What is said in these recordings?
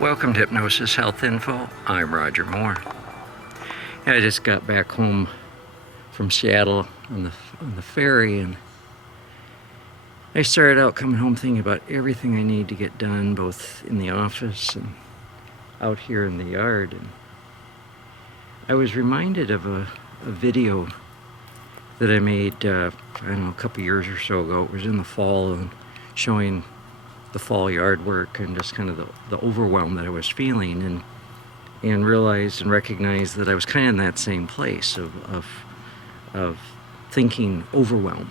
Welcome to Hypnosis Health Info. I'm Roger Moore. I just got back home from Seattle on the ferry, and I started out coming home thinking about everything I need to get done, both in the office and out here in the yard. And I was reminded of a video that I made, I don't know, a couple years or so ago. It was in the fall, and showing the fall yard work and just kind of the overwhelm that I was feeling, and realized and recognized that I was kind of in that same place of thinking overwhelm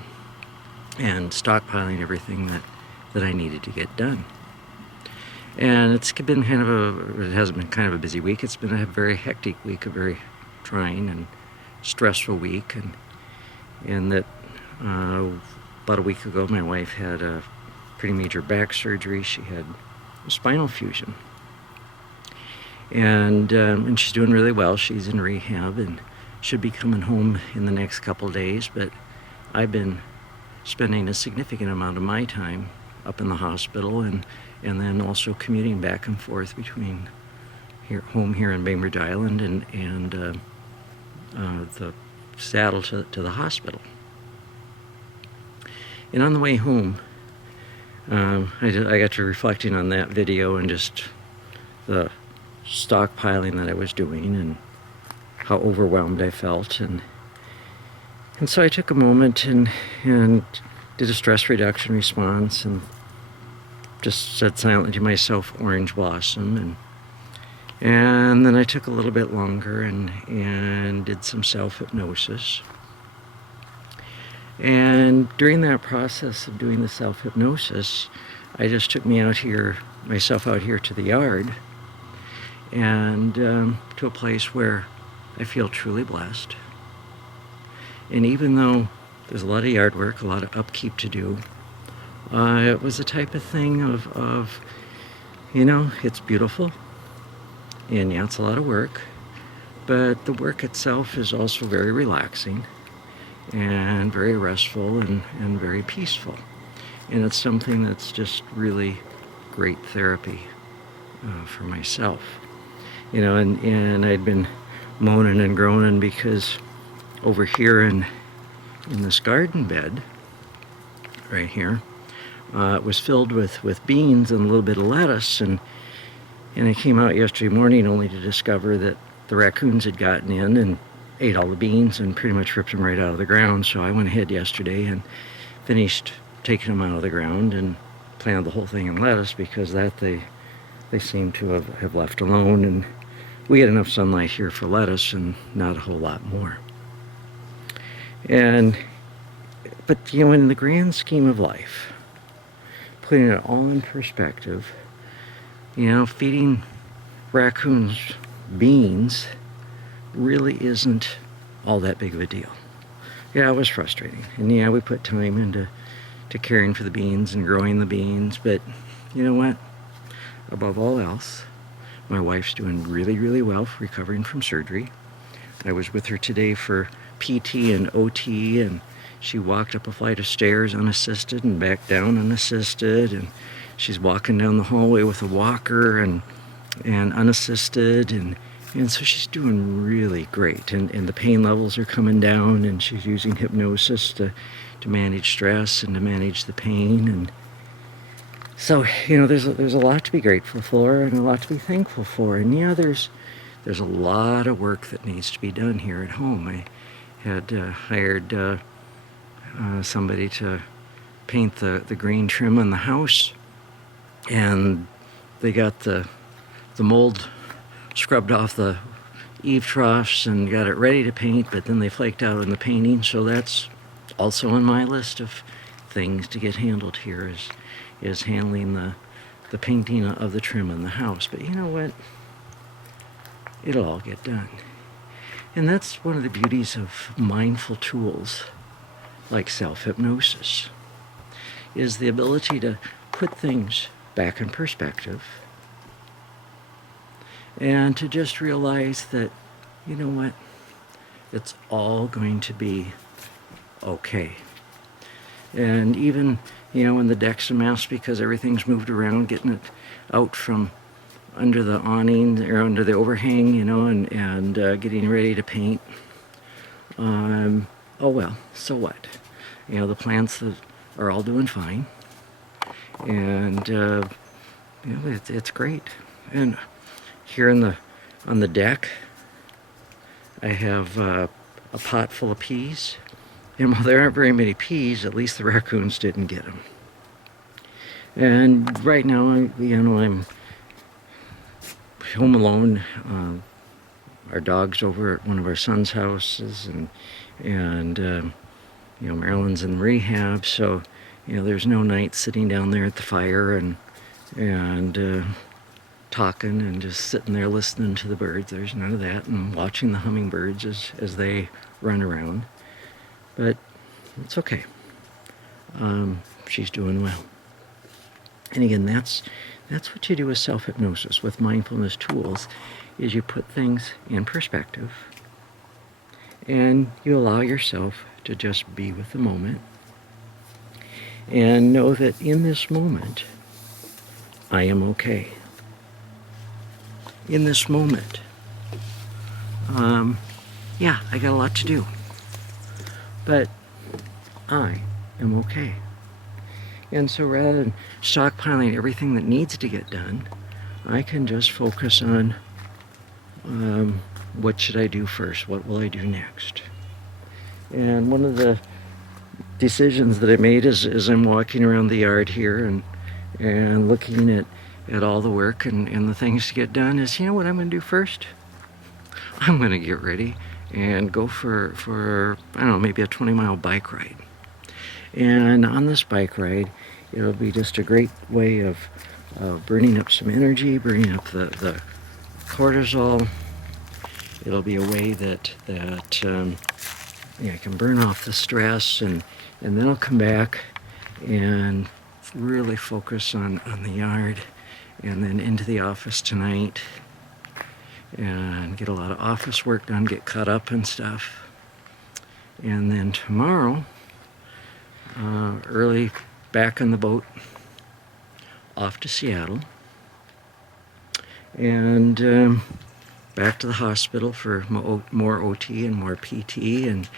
and stockpiling everything that I needed to get done. And it hasn't been kind of a busy week. It's been a very hectic week, a very trying and stressful week, and that about a week ago my wife had a pretty major back surgery. She had a spinal fusion, and she's doing really well. She's in rehab and should be coming home in the next couple days, but I've been spending a significant amount of my time up in the hospital, and then also commuting back and forth between home here in Bainbridge Island and the saddle to the hospital. And on the way home, I got to reflecting on that video and just the stockpiling that I was doing and how overwhelmed I felt, and so I took a moment and did a stress reduction response and just said silently to myself, "Orange blossom," and then I took a little bit longer and did some self-hypnosis. And during that process of doing the self-hypnosis, I just took myself out here to the yard, and to a place where I feel truly blessed. And even though there's a lot of yard work, a lot of upkeep to do, it was the type of thing of it's beautiful, and yeah, it's a lot of work, but the work itself is also very relaxing and very restful and very peaceful. And it's something that's just really great therapy for myself. And I'd been moaning and groaning because over here in this garden bed right here, it was filled with beans and a little bit of lettuce, and I came out yesterday morning only to discover that the raccoons had gotten in and ate all the beans and pretty much ripped them right out of the ground. So I went ahead yesterday and finished taking them out of the ground and planted the whole thing in lettuce, because that they seem to have left alone, and we had enough sunlight here for lettuce and not a whole lot more. But in the grand scheme of life, putting it all in perspective, feeding raccoons beans really isn't all that big of a deal. Yeah, it was frustrating, and yeah, we put time into caring for the beans and growing the beans, but you know what? Above all else, my wife's doing really, really well, recovering from surgery. I was with her today for PT and OT, and she walked up a flight of stairs unassisted and back down unassisted, and she's walking down the hallway with a walker and unassisted, and so she's doing really great, and the pain levels are coming down, and she's using hypnosis to manage stress and to manage the pain. And so there's a lot to be grateful for and a lot to be thankful for. And there's a lot of work that needs to be done here at home. I had hired somebody to paint the green trim on the house, and they got the mold scrubbed off the eave troughs and got it ready to paint, but then they flaked out in the painting. So that's also on my list of things to get handled here, is handling the painting of the trim in the house. But you know what? It'll all get done. And that's one of the beauties of mindful tools like self-hypnosis, is the ability to put things back in perspective and to just realize that, it's all going to be okay. And even, in the deck's a mess because everything's moved around, getting it out from under the awning or under the overhang, you know, and getting ready to paint. Oh well, so what? You know, the plants are all doing fine, and you know, it's great. And here on the deck, I have a pot full of peas, and while there aren't very many peas, at least the raccoons didn't get them. And right now, I'm home alone. Our dog's over at one of our son's houses, and you know, Marilyn's in rehab, so you know, there's no night sitting down there at the fire and talking and just sitting there listening to the birds. There's none of that, and watching the hummingbirds as they run around. But it's okay. She's doing well. And again, that's what you do with self-hypnosis, with mindfulness tools, is you put things in perspective and you allow yourself to just be with the moment and know that in this moment, I am okay. In this moment, yeah, I got a lot to do, but I am okay. And so rather than stockpiling everything that needs to get done, I can just focus on what should I do first? What will I do next? And one of the decisions that I made as I'm walking around the yard here and looking at all the work and the things to get done is, you know what I'm going to do first? I'm going to get ready and go for I don't know, maybe a 20-mile bike ride. And on this bike ride, it'll be just a great way of burning up some energy, burning up the cortisol. It'll be a way that yeah, I can burn off the stress, and then I'll come back and really focus on the yard, and then into the office tonight and get a lot of office work done, get caught up and stuff. And then tomorrow, early back on the boat, off to Seattle, and back to the hospital for more OT and more PT, and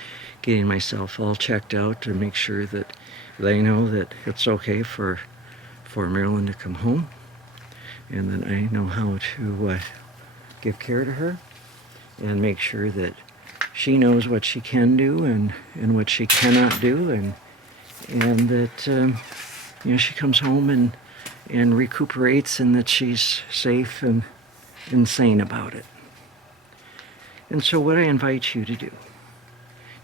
getting myself all checked out to make sure that they know that it's okay for Marilyn to come home, and that I know how to give care to her and make sure that she knows what she can do and what she cannot do, and that you know, she comes home and recuperates, and that she's safe and sane about it. And so what I invite you to do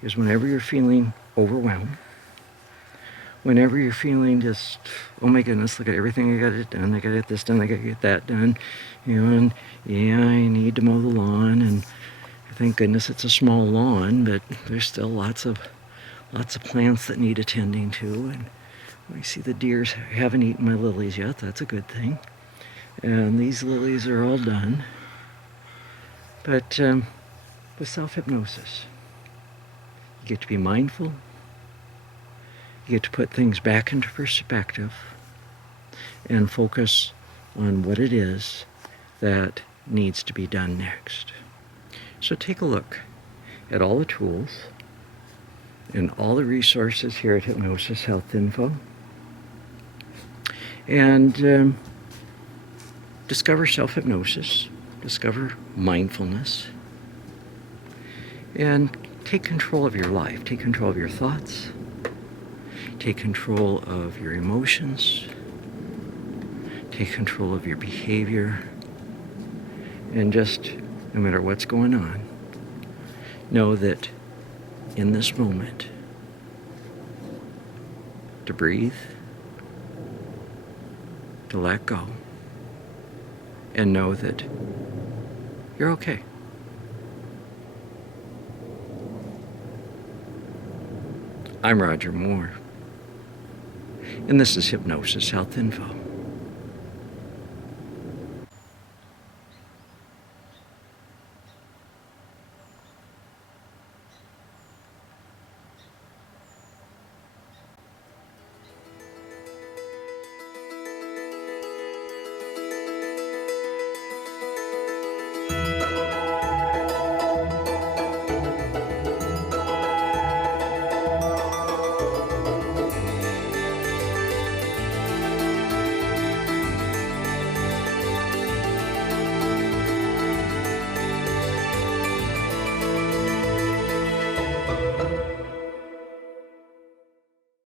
is, whenever you're feeling overwhelmed, whenever you're feeling just, oh my goodness, look at everything I got to get done, I got to get this done, I got to get that done, you know, and yeah, I need to mow the lawn, and thank goodness it's a small lawn, but there's still lots of plants that need attending to, and I see the deers haven't eaten my lilies yet. That's a good thing. And these lilies are all done. But with self-hypnosis, you get to be mindful. You get to put things back into perspective and focus on what it is that needs to be done next. So take a look at all the tools and all the resources here at Hypnosis Health Info, and discover self-hypnosis, discover mindfulness, and take control of your life, take control of your thoughts, take control of your emotions, take control of your behavior, and just, no matter what's going on, know that in this moment, to breathe, to let go, and know that you're okay. I'm Roger Moore, and this is Hypnosis Health Info.